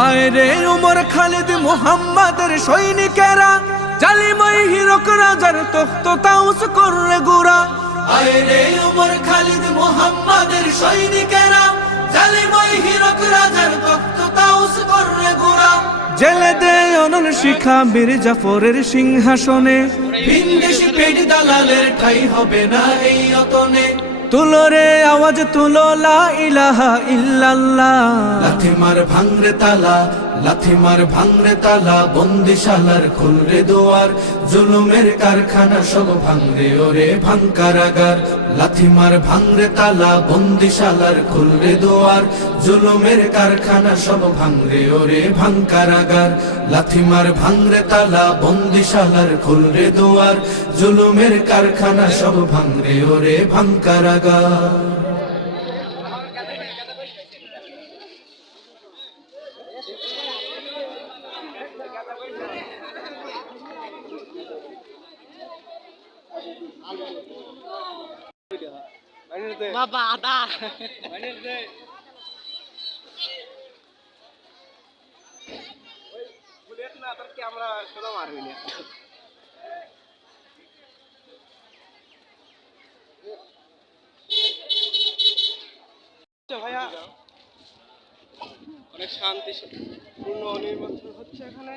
আয় রে উমর খালিদ মুহাম্মাদের সৈনিকেরা, জালিমাই হিরক রাজার তখ্ত তাউস করে গোরা। আয় রে উমর খালিদ মুহাম্মাদের সৈনিকেরা, জালিমাই হিরক রাজার তখ্ত তাউস করে গোরা। জেলে দে অনল শিখা বীর জাফরের সিংহাসনে, ভিনদেশী পেট দালালের ঠাই হবে না এই অতনে। তুলো রে আওয়াজ তুলো লা ইলাহা ইল্লাল্লাহ। লাথি মার ভাঙরে তালা, লাথি মার ভাঙরে তালা, বন্দিশালার খুলরে দুয়ার, জুলুমের কারখানা সব ভাঙরে ওরে ভাঙ কারাগার। লাথি মার ভাঙরে তালা, বন্দিশালার খুলরে দুয়ার, জুলুমের কারখানা সব ভাঙরে ওরে ভাঙ কারাগার। লাথি মার ভাঙরে তালা, বন্দিশালার খুলরে দুয়ার, জুলুমের কারখানা সব ভাঙরে ওরে ভাঙ কারাগার। বাবা আদা ক্যামেরা সোজা মারবি না। ভাইয়া অনেক শান্তিপূর্ণ নির্বাচন হচ্ছে এখানে।